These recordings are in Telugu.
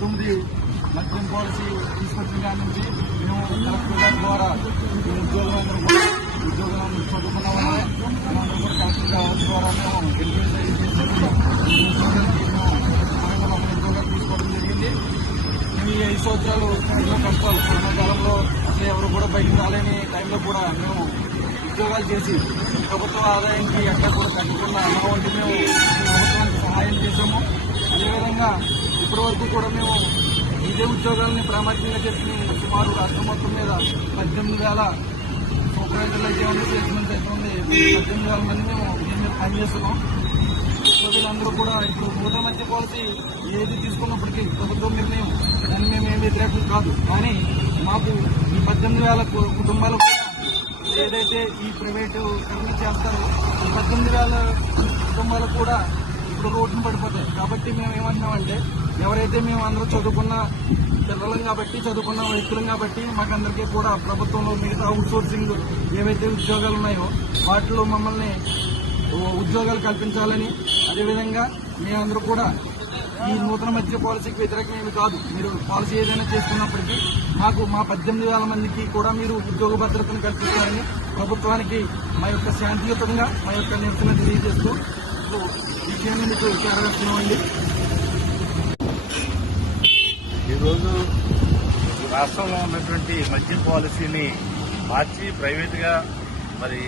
తొమ్మిది మద్యం పాలసీ తీసుకొచ్చిన దాని నుంచి మేము కలెక్టర్ గారి ద్వారా ఉద్యోగులందరూ ఉద్యోగులందరూ చదువుకున్న కలెక్టర్ గారి ద్వారా మేము ఐదు సంవత్సరాలు ఎన్నో కష్టాలు. కరోనాకాలంలో అసలు ఎవరు కూడా బయటకు రాలేని టైంలో కూడా మేము ఉద్యోగాలు చేసి ప్రభుత్వ ఆదాయానికి ఎక్కడ కూడా తగ్గకుండా అలా వంటి మేము ప్రభుత్వానికి సహాయం చేసాము అదేవిధంగా ఇప్పటి వరకు కూడా మేము ఇదే ఉద్యోగాలని ప్రామాణికంగా చెప్పి సుమారు రాష్ట్రం మొత్తం మీద పద్దెనిమిది వేల సూపర్వైజర్లు అయితే ఉంది ప్లేస్మెంట్ ఉంది. పద్దెనిమిది వేల మంది మేము పనిచేస్తున్నాం సో వీళ్ళందరూ కూడా ఇప్పుడు నూతన మధ్య పాలసీ ఏది తీసుకున్నప్పటికీ ప్రభుత్వం నిర్ణయం దాన్ని మేము ఏం వ్యతిరేకం కాదు. కానీ మాకు ఈ పద్దెనిమిది వేల కుటుంబాలకు ఏదైతే ఈ ప్రైవేటు కర్మ చేస్తారో ఈ పద్దెనిమిది వేల కుటుంబాలకు కూడా ఇప్పుడు రోడ్డును పడిపోతాయి. కాబట్టి మేము ఏమంటున్నామంటే ఎవరైతే మేము అందరూ చదువుకున్న పిల్లలం కాబట్టి చదువుకున్న వ్యక్తులం కాబట్టి మాకందరికీ కూడా ప్రభుత్వంలో మిగతా అవుట్సోర్సింగ్ ఏవైతే ఉద్యోగాలు ఉన్నాయో వాటిలో మమ్మల్ని ఉద్యోగాలు కల్పించాలని అదేవిధంగా మేమందరూ కూడా ఈ నూతన మధ్య పాలసీకి వ్యతిరేకమేమి కాదు. మీరు పాలసీ ఏదైనా చేసుకున్నప్పటికీ మాకు మా పద్దెనిమిది వేల మందికి కూడా మీరు ఉద్యోగ భద్రతను కల్పిస్తారని ప్రభుత్వానికి మా యొక్క శాంతియుతంగా మా యొక్క నిరసన తెలియజేస్తూ మీకు చేరవేస్తున్నామండి ఈరోజు రాష్ట్రంలో ఉన్నటువంటి మద్యం పాలసీని మార్చి ప్రైవేట్గా మరి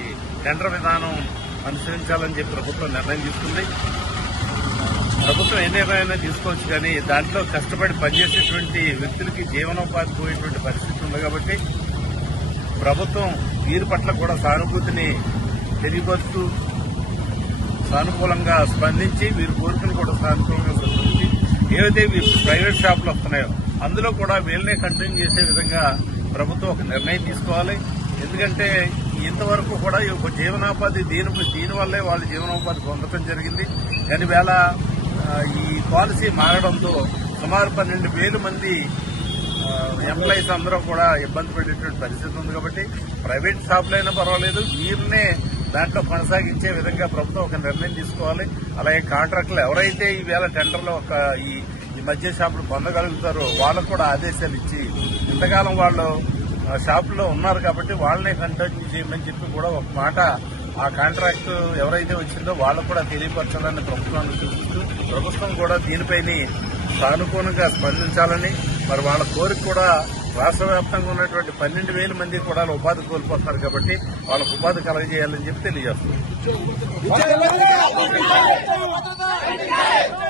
టెండర్ విధానం అనుసరించాలని చెప్పి ప్రభుత్వం నిర్ణయం తీసుకుంది. ప్రభుత్వం ఏ నిర్ణయమైనా తీసుకోవచ్చు కానీ దాంట్లో కష్టపడి పనిచేసేటువంటి వ్యక్తులకి జీవనోపాధి పోయేటువంటి పరిస్థితి ఉంది కాబట్టి ప్రభుత్వం వీరి పట్ల కూడా సానుభూతిని తెలియపరుస్తూ సానుకూలంగా స్పందించి వీరి కోరికలు కూడా సానుకూలంగా స్పందించి ఏవైతే ప్రైవేట్ షాపులు వస్తున్నాయో అందులో కూడా వీళ్ళనే కంటిన్యూ చేసే విధంగా ప్రభుత్వం ఒక నిర్ణయం తీసుకోవాలి. ఎందుకంటే ఇంతవరకు కూడా ఈ ఒక జీవనోపాధి దీని దీనివల్లే వాళ్ళ జీవనోపాధి పొందడం జరిగింది. కానీ వేళ ఈ పాలసీ మారడంతో సుమారు పన్నెండు వేల మంది ఎంప్లాయీస్ అందరూ కూడా ఇబ్బంది పడేటువంటి పరిస్థితి ఉంది కాబట్టి ప్రైవేట్ షాపులైనా పర్వాలేదు. వీరినే దాంట్లో కొనసాగించే విధంగా ప్రభుత్వం ఒక నిర్ణయం తీసుకోవాలి. అలాగే కాంట్రాక్టులు ఎవరైతే ఈవేళ టెండర్లో ఒక ఈ ఈ మధ్య షాపులు పొందగలుగుతారో వాళ్ళకు కూడా ఆదేశాలు ఇచ్చి ఇంతకాలం వాళ్ళు ఆ, షాపుల్లో ఉన్నారు కాబట్టి వాళ్ళనే కంటిన్యూ చేయమని చెప్పి కూడా ఒక మాట ఆ కాంట్రాక్ట్ ఎవరైతే వచ్చిందో వాళ్ళకు కూడా తెలియపరచాలని ప్రభుత్వాన్ని సూచిస్తూ ప్రభుత్వం కూడా దీనిపైన సానుకూలంగా స్పందించాలని మరి వాళ్ళ కోరిక కూడా రాష్ట్ర వ్యాప్తంగా ఉన్నటువంటి పన్నెండు వేల మంది కూడా ఉపాధి కోల్పోతున్నారు కాబట్టి వాళ్ళకు ఉపాధి కలగజేయాలని చెప్పి తెలియజేస్తున్నారు